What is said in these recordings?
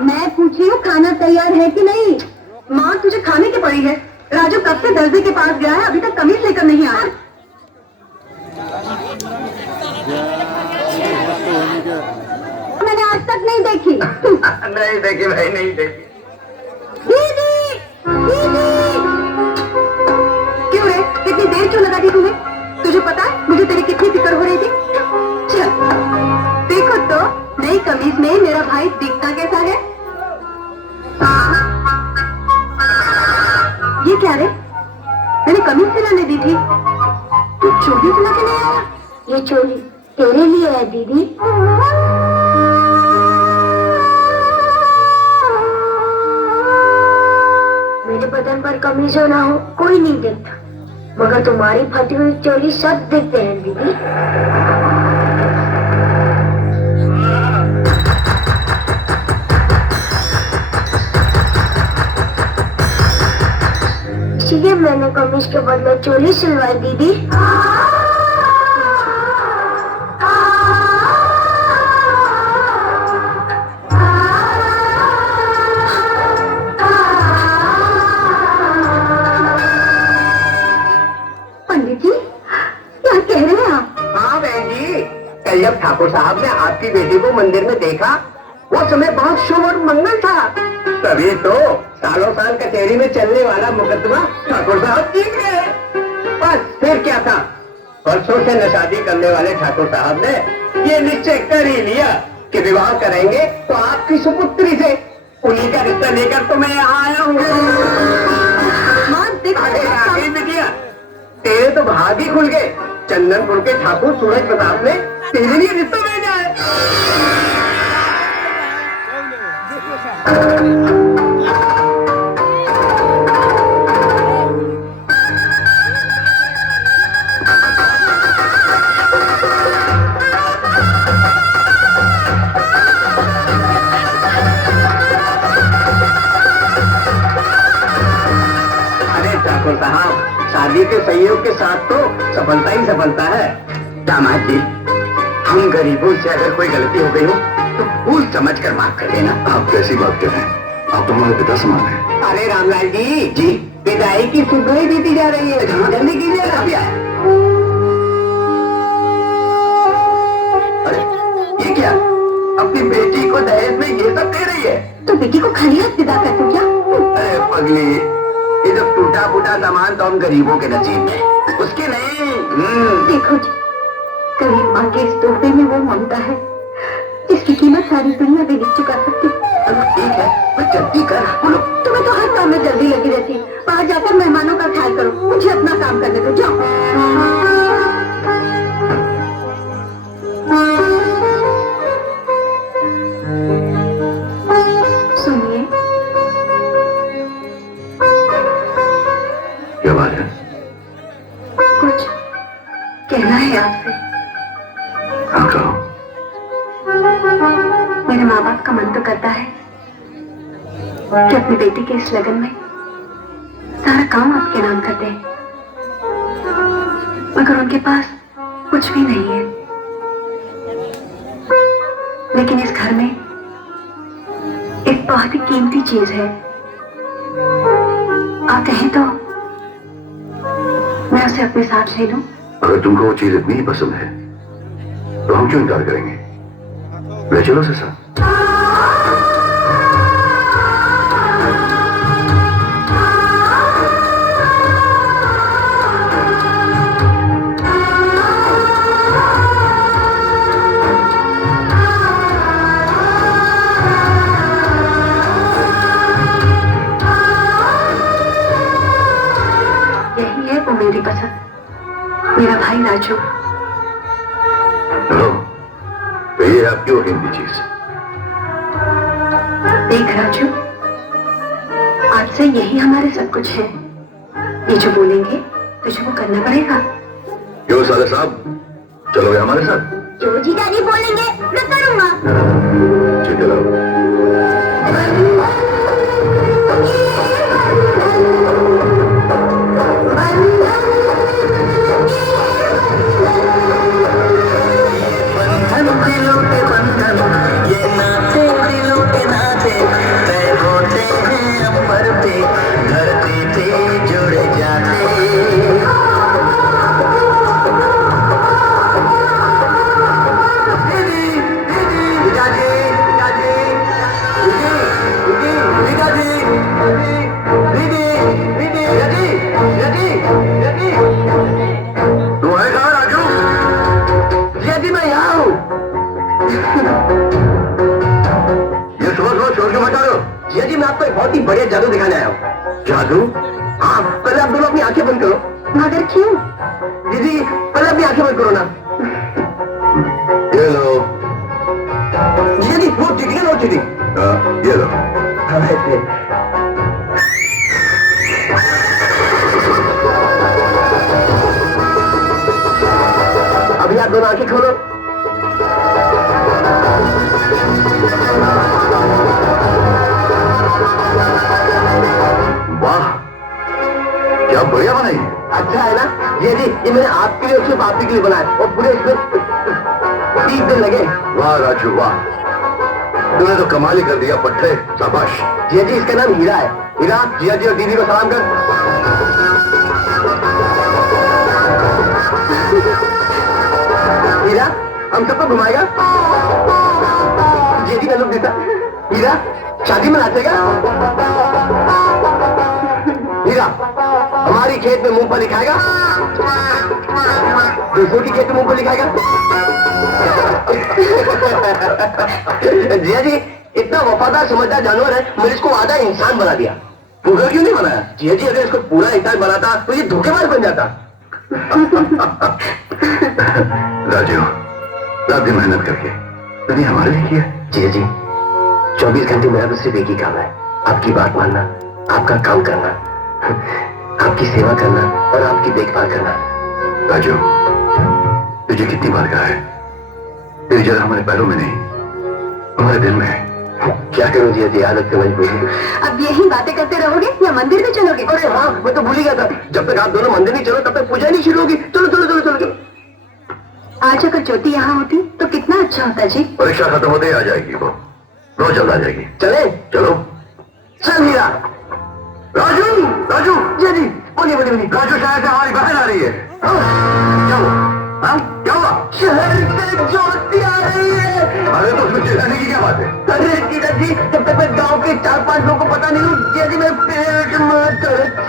मैं पूछी हूँ खाना तैयार है कि नहीं। माँ तुझे खाने की पड़ी है। राजू कब से दर्जी के पास गया है, अभी तक कमीज लेकर नहीं आया। मैंने आज तक नहीं देखी। नहीं देखी भाई, नहीं देखी। दीदी, दीदी। क्यों रे, इतनी देर क्यों लगा दी तुम्हें? तुझे पता है मुझे तेरी कितनी फिक्र हो रही थी। चल देखो तो नई कमीज में मेरा भाई दिखता कैसा है। ये क्या रे, मैंने कमीज सिलाने दी थी, तू चोली सिला के नहीं आया। ये चोली तेरे लिए है दीदी। मेरे बदन पर कमीज हो ना हो कोई नहीं देखता, मगर तुम्हारी फटी हुई चोली सब देखते हैं दीदी। इसीलिए मैंने कमीज के बदले चोली सिलवाई दीदी। पंडित जी क्या कह रहे हैं आप? हाँ बहन जी, कल जब ठाकुर साहब ने आपकी बेटी को मंदिर में देखा, वो समय बहुत शुभ और मंगल था। तभी तो सालों साल कचहरी में चलने वाला मुकदमा ठाकुर साहब जीत गए। बस फिर क्या था, वर्षों से नशादी करने वाले ठाकुर साहब ने ये निश्चय कर ही लिया कि विवाह करेंगे तो आपकी सुपुत्री से। उन्हीं का रिश्ता लेकर तो मैं यहाँ आया हूँ। आगे बिटिया, तेरे तो भाग ही खुल गए। चंदनपुर के ठाकुर सूरज प्रताप ने तेरे लिए रिश्ता भेजा है। अरे ठाकुर साहब, शादी के सहयोग के साथ तो सफलता ही सफलता है। दामाद जी, हम गरीबों से अगर कोई गलती हो गई हो तो भूल समझ कर माफ कर देना। आप कैसी बात कर रहे हैं? आप तो हमारे पिता समान हैं। अरे रामलाल जी, विदाई की सुगंध बीती जा रही है, जल्दी कीजिए ना भैया। अरे ये क्या, अपनी बेटी को दहेज में ये सब दे रही है? तो बेटी को खाली हाथ विदा कर दूं क्या? अरे पगली, ये जो टूटा फूटा सामान तो हम गरीबों के नसीब में, उसके नहीं। देखो जी, गरीब माँ के इस तोहफे में वो ममता है जिसकी कीमत सारी दुनिया भी नहीं चुका सकती। चलो ठीक है, मैं जल्दी कर बोलो। तुम्हें तो हर काम में जल्दी लगी रहती। बाहर जाकर मेहमानों का ख्याल करो, मुझे अपना काम करने दो, जाओ। सुनिए, क्या बात है? कुछ कहना है आपसे। हाँ कहो। मेरे माँ बाप का मन तो करता है कि अपनी बेटी के इस लगन में सारा काम आपके नाम कर दें, मगर उनके पास कुछ भी नहीं है। लेकिन इस घर में एक बहुत ही कीमती चीज है। आप कहें तो मैं उसे अपने साथ ले लूं। अगर तुमको वो चीज इतनी ही पसंद है तो हम क्यों इनकार करेंगे? ले चलो उसे साथ। यही है वो मेरी पसंद, मेरा भाई राजू। हेलो, तो ये आपकी वो हिंदी चीज। देख राजू, आज से यही हमारे सब कुछ है। ये जो बोलेंगे तुझे वो करना पड़ेगा। क्यों साले साहब, चलोगे हमारे साथ? जो जी डैडी बोलेंगे मैं करूँगा। ठीक है, लाओ। बंधन दिलों के बंधन, ये नाते दिलों के नाते, मैं आपको एक बहुत ही बढ़िया जादू दिखाने आया हूँ। जादू? हाँ, पहले आप दोनों अपनी आंखें बंद करो। मगर क्यों? दीदी, पहले अपनी आंखें बंद करो ना। ये लो। दीदी, वो चीटिंग है, वो चीटिंग। ये लो। अभी आप दोनों आंखें खोलो। वाह, क्या बढ़िया बनाई। अच्छा है ना? ये मैंने आपके लिए और सिर्फ आप ही के लिए बनाया और पूरे इसमें 30 दिन लगे। वाह राजू वाह, तूने तो कमाल ही कर दिया पट्टे, शाबाश। जिया जी, इसका नाम हीरा है। हीरा, जिया जी और दीदी को सलाम कर। हीरा, हम सबको घुमाएगा। जिया जी का लुक देता। हीरा, शादी में नाचेगा। हीरा, हमारी खेत में मूंगफली खाएगा। दूसरों की खेत में मूंगफली खाएगा। जिया जी इतना वफादार समझदार जानवर है, मैंने इसको आधा इंसान बना दिया। पूरा क्यों नहीं बनाया? जिया जी, अगर इसको पूरा इंसान बनाता तो ये धोखेबाज बन जाता। राजू, रात दिन मेहनत करके तूने हमारे लिए किया। जिया जी, 24 घंटे मेरा तो सिर्फ एक ही काम है, आपकी बात मानना, आपका काम करना, आपकी सेवा करना और आपकी देखभाल करना। राजू, तुझे कितनी बार कहा है, तेरी जगह हमारे पैरों में नहीं, हमारे दिल में है। क्या करूं जिया जी, आदत से मजबूरी। अब यही बातें करते रहोगे या मंदिर में चलोगे? अरे हाँ, मैं तो भूल ही गया था। जब तक आप दोनों मंदिर नहीं चलो तब तक पूजा नहीं शुरू होगी। चलो चलो चलो चलो चलो। आज अगर ज्योति यहाँ होती तो कितना अच्छा होता जी। परीक्षा खत्म होते ही आ जाएगी वो, रोज जल्द आ जाएगी। चले? चलो। चल हीरा। राजू, राजू, जिया जी, बोलिए बोलिए बोलिए। राजू, शहर से हमारी बहन आ रही है। क्या हुआ? हाँ, क्या हुआ? शहर से ज्योति आ रही है। अरे तो उसमें चिल्लाने की क्या बात है? अरे हीरा जी, जब तक मैं गांव के 4-5 लोगों को पता नहीं हूँ, जिया जी मैं पेट में दर्द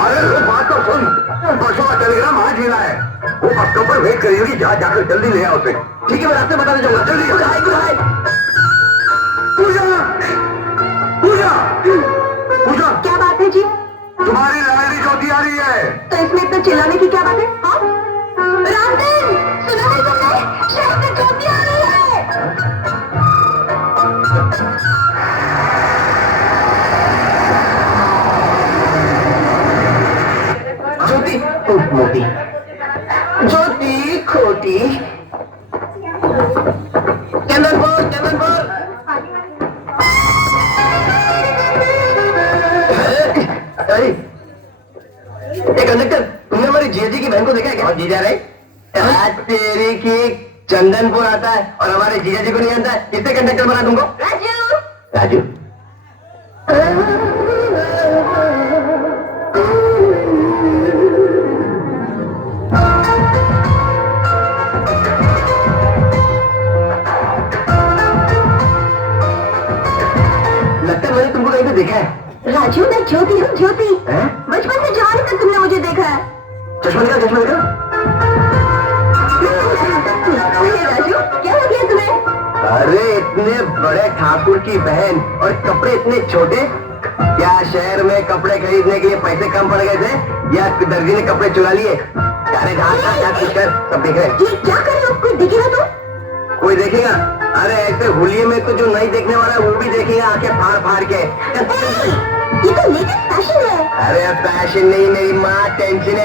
अरे वो बात तो सुन, परसों का टेलीग्राम आज मिला है, वो बस स्टॉप पर वेट करी होगी, जहाँ जाकर जल्दी ले आओ उसे। ठीक है, मैं रास्ते बताने जाऊंगा। जल्दी गुड हाय गुड हाय। पूजा, पूजा, पूजा, क्या बात है जी? तुम्हारी लायरी ज्योति आ रही है। तो इसमें इतना चिल्लाने की क्या बात है? हाँ? रामदेव, सुना नहीं तुमने? शहर में ज्योति आ रही है। ज्योति मोती, ज्योति खोटी। चंदनपुर चंदनपुर। अरे एक कंडक्टर, तुमने हमारी जिया जी की बहन को देखा है क्या? और जीजा रे, आज तेरी की चंदनपुर आता है और हमारे जीजा जी को नहीं आता है। किसने कंडक्टर बना तुमको? राजू, राजू। लगता है मैंने तुमको कहीं पे देखा है। राजू मैं ज्योति हूँ, ज्योति। हैं? बचपन से जवानी तक तुमने मुझे देखा है। चश्मा निकाल, चश्मा निकाल। अरे राजू, क्या हो गया तुम्हें? अरे इतने बड़े ठाकुर की बहन और कपड़े इतने छोटे। क्या शहर में कपड़े खरीदने के लिए पैसे कम पड़ गए थे या दर्जी ने कपड़े चुरा लिए? अरे सब देख रहे हैं। ये क्या कर रहे हो? कोई दिखेगा तो? कोई देखेगा? अरे ऐसे होलिये में तो जो नहीं देखने वाला है वो भी देखेगा आंखें फाड़ फाड़ के। ये तो लेटेस्ट फैशन है। अरे फैशन नहीं मेरी माँ, टेंशन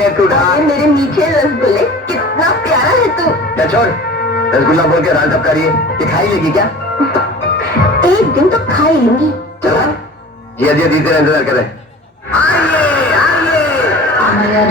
है तू ढाल। मेरे मीठे रसगुल्ले, कितना प्यारा है तू। क्या छोड़, रसगुल्ला बोल के राल टपका रही है, ये खाई लेगी क्या? एक दिन तो खा ही लूंगी। चला जिया जिया दीदी इंतजार करे।